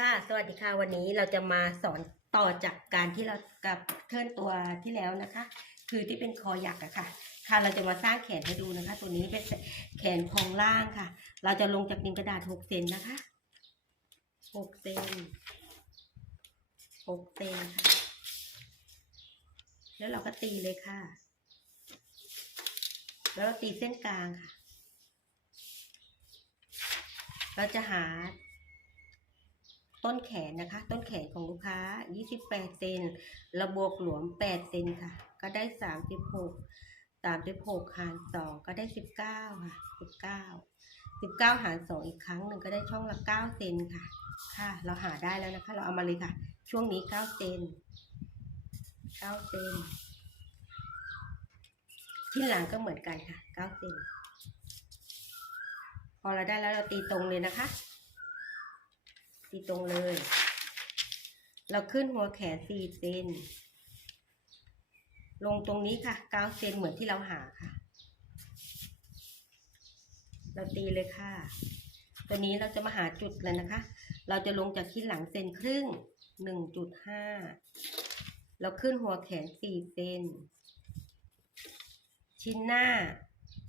ค่ะ สวัสดีค่ะ วันนี้เราจะมาสอนต่อจากการที่เรากับเคลื่อนตัวที่แล้วนะคะ คือที่เป็นคอหยักอะค่ะ ค่ะ เราจะมาสร้างแขนให้ดูนะคะ ตัวนี้เป็นแขนพองล่างค่ะ เราจะลงจากดินกระดาษ6เซนนะคะ6เซน6เซนค่ะ แล้วเราก็ตีเลยค่ะ แล้วเราตีเส้นกลางค่ะ เราจะหา ต้นแขนนะคะ ต้นแขนของลูกค้า 28 เซนระบวกหลวม 8 เซนค่ะ ก็ได้ 36 36 หาร 2 ก็ได้ 19 ค่ะ 19 19 หาร 2 อีกครั้งหนึ่งก็ได้ช่องละ 9 เซนค่ะ ค่ะ เราหาได้แล้วนะคะ เราเอามาเลยค่ะ ช่วงนี้ 9 เซน 9 เซน ที่หลังก็เหมือนกันค่ะ 9 เซน พอเราได้แล้วเราตีตรงเลยนะคะ ตีตรงเลย เราขึ้นหัวแขน4เซน ลงตรงนี้ค่ะ9เซนเหมือนที่เราหาค่ะ เราตีเลยค่ะ ตัวนี้เราจะมาหาจุดเลยนะคะ เราจะลงจากที่หลังเซนครึ่ง1.5เราขึ้นหัวแขน4เซน ชิ้นหน้า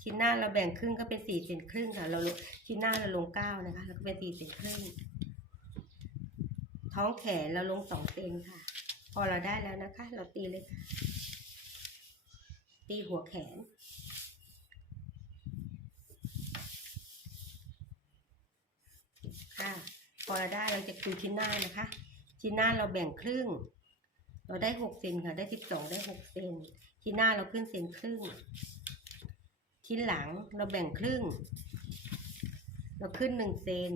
ชิ้นหน้าเราแบ่งครึ่งก็เป็น4เซนครึ่งค่ะ เราลงชิ้นหน้าเราลง9นะคะ แล้วก็เป็น4เซนครึ่ง ท้องแขนเราลงสองเซนค่ะ พอเราได้แล้วนะคะ เราตีเลยค่ะ ตีหัวแขน ค่ะ พอเราได้เราจะดูชิ้นหน้านะคะ ชิ้นหน้าเราแบ่งครึ่ง เราได้หกเซนค่ะ ได้สิบสองได้หกเซนชิ้นหน้าเราขึ้นเซนครึ่ง ชิ้นหลังเราแบ่งครึ่ง เราขึ้นหนึ่งเซน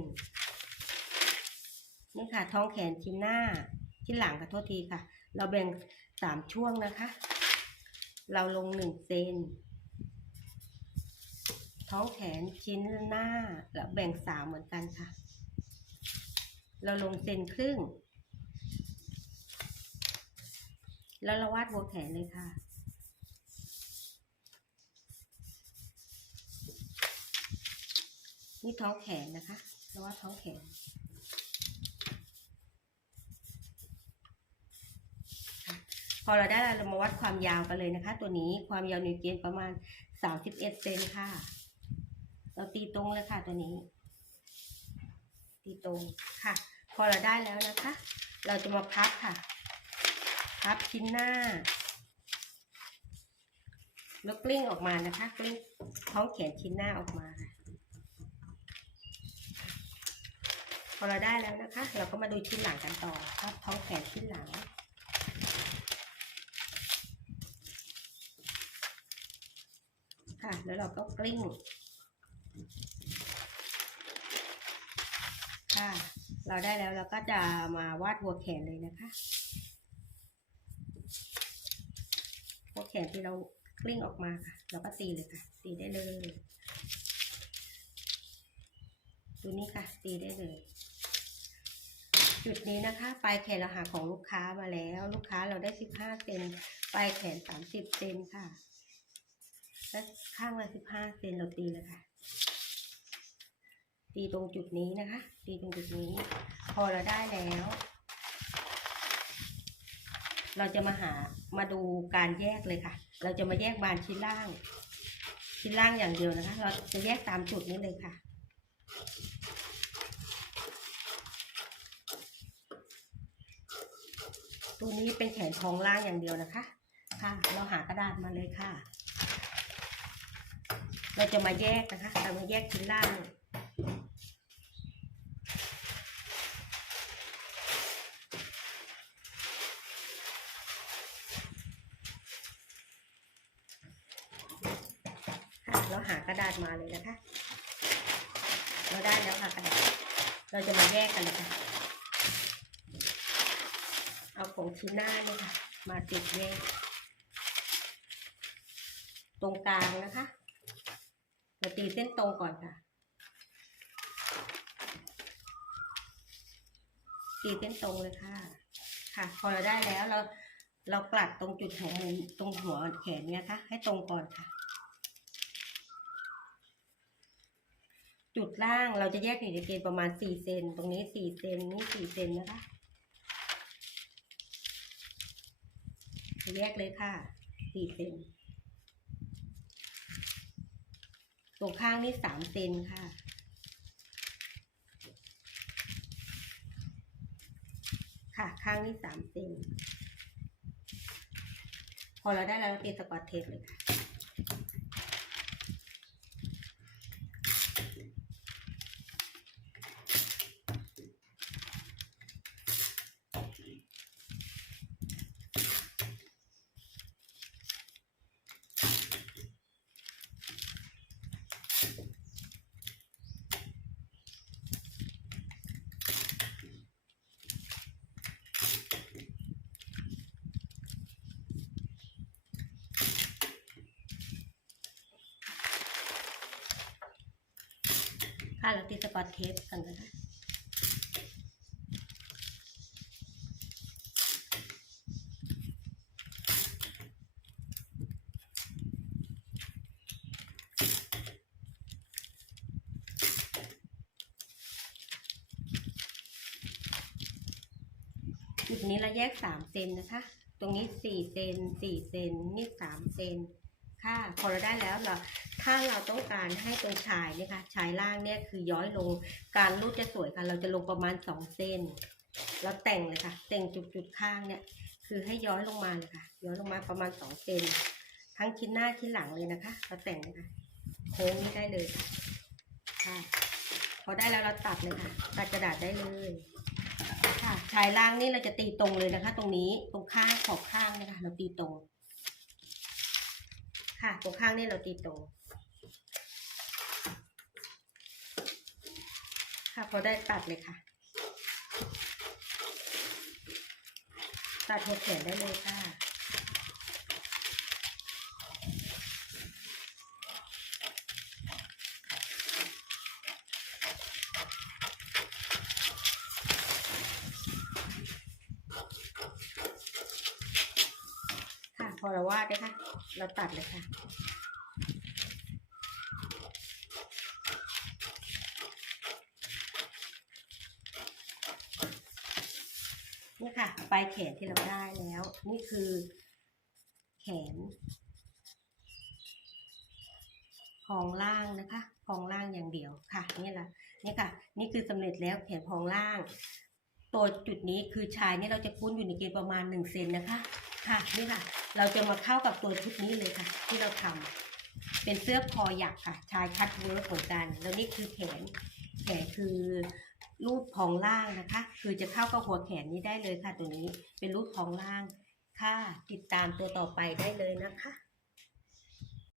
นี่ค่ะ ท้องแขนชิ้นหน้า ชิ้นหลังค่ะโทษทีค่ะ เราแบ่งสามช่วงนะคะ เราลงหนึ่งเซน ท้องแขนชิ้นหน้า แล้วแบ่งสามเหมือนกันค่ะ เราลงเซนครึ่ง แล้วเราวาดหัวแขนเลยค่ะนี่ท้องแขนนะคะเราวาดท้องแขน พ อเราได้แล้วเรามาวัดความยาวกันเลยนะคะ ตัวนี้ความยาวนิวเกนประมาณ 31เซนค่ะ เราตีตรงเลยค่ะตัวนี้ ตีตรงค่ะ พอเราได้แล้วนะคะ เราจะมาพับค่ะ พับชิ้นหน้าแล้วกลิ้งออกมานะคะ กลิ้งท้องแขนชิ้นหน้าออกมาพอเราได้แล้วนะคะ เราก็มาดูชิ้นหลังกันต่อพับท้องแขนชิ้นหลัง ค่ะ แล้วเราก็กลิ้ง ค่ะ เราได้แล้วเราก็จะมาวาดหัวแขนเลยนะคะ หัวแขนที่เรากลิ้งออกมาค่ะ เราก็ตีเลยค่ะ ตีได้เลย ดูนี่ค่ะ ตีได้เลย จุดนี้นะคะ ปลายแขนเราหาของลูกค้ามาแล้ว ลูกค้าเราได้ 15เซน ปลายแขน 30เซนค่ะ และข้างละสิบห้าเซนเราตีเลยค่ะ ตีตรงจุดนี้นะคะ ตีตรงจุดนี้ พอเราได้แล้ว เราจะมาหามาดูการแยกเลยค่ะ เราจะมาแยกบานชิ้นล่าง ชิ้นล่างอย่างเดียวนะคะ เราจะแยกตามจุดนี้เลยค่ะตัวนี้เป็นแขนทองล่างอย่างเดียวนะคะ ค่ะ เราหากระดาษมาเลยค่ะ เราจะมาแยกนะคะเรามาแยกชิ้นล่างค่ะเราหากระดาษมาเลยนะคะ เราได้แล้วค่ะกระดาษ เราจะมาแยกกันเลยค่ะ เอาของชิ้นหน้าเนี่ยค่ะ มาติดแยก ตรงกลางนะคะ เราตีเส้นตรงก่อนค่ะ ตีเส้นตรงเลยค่ะ ค่ะ พอเราได้แล้วเราเรากลัดตรงจุดของมุมตรงหัวแขนเนี่ยนะคะให้ตรงก่อนค่ะ จุดล่างเราจะแยกอยู่ในเกณฑ์ประมาณสี่เซนตรงนี้สี่เซนนี่สี่เซนนะคะแยกเลยค่ะสี่เซน ตรงข้างนี่สามเซนค่ะ ค่ะข้างนี่สามเซน พอเราได้แล้วเราติดสกอตเทปเลยค่ะ ค่ะเราติดสกอตเทปกันนะคะจุดนี้เราแยกสามเซนนะคะ ตรงนี้สี่เซนสี่เซนนี่สามเซน ค่ะพอเราได้แล้วเราถ้าเราต้องการให้ตรงชายเนี่ยค่ะชายล่างเนี่ยคือย้อยลงการรูดจะสวยค่ะ เราจะลงประมาณสองเซนเราแต่งเลยค่ะ แต่งจุดจุดๆข้างเนี่ย คือให้ย้อยลงมาเลยค่ะ ย้อยลงมาประมาณสองเซนทั้งชิ้นหน้าชิ้นหลังเลยนะคะเราแต่งเลยค่ะโค้งนี้ได้เลยค่ะค่ะพอได้แล้วเราตัดเลยค่ะตัดกระดาษได้เลยค่ะชายล่างนี่เราจะตีตรงเลยนะคะ ตรงนี้ตรงข้างขอบข้างเนะคะเราตีตรง ค่ะตรงข้างนี่เราตีตรง ค่ะพอได้ตัดเลยค่ะ ตัดหัวแขนได้เลยค่ะค่ะพอเราวาดนะคะ เราตัดเลยค่ะ นี่ค่ะปลายแขนที่เราได้แล้ว นี่คือแขนพองล่างนะคะพองล่างอย่างเดียวค่ะนี่แหละนี่ค่ะ นี่คือสำเร็จแล้วแขนพองล่าง ตัวจุดนี้คือชายนี่เราจะคุ้นอยู่ในเกณฑ์ประมาณหนึ่งเซนนะคะ ค่ะนี่ค่ะ เราจะมาเข้ากับตัวชุดนี้เลยค่ะ ที่เราทำเป็นเสื้อคอหยักค่ะ ชายคัดเวิร์กขอนกัน แล้วนี่คือแขน แขนคือรูปของล่างนะคะ คือจะเข้ากับหัวแขนนี้ได้เลยค่ะ ตัวนี้เป็นรูปของล่างค่ะ ติดตามตัวต่อไปได้เลยนะคะ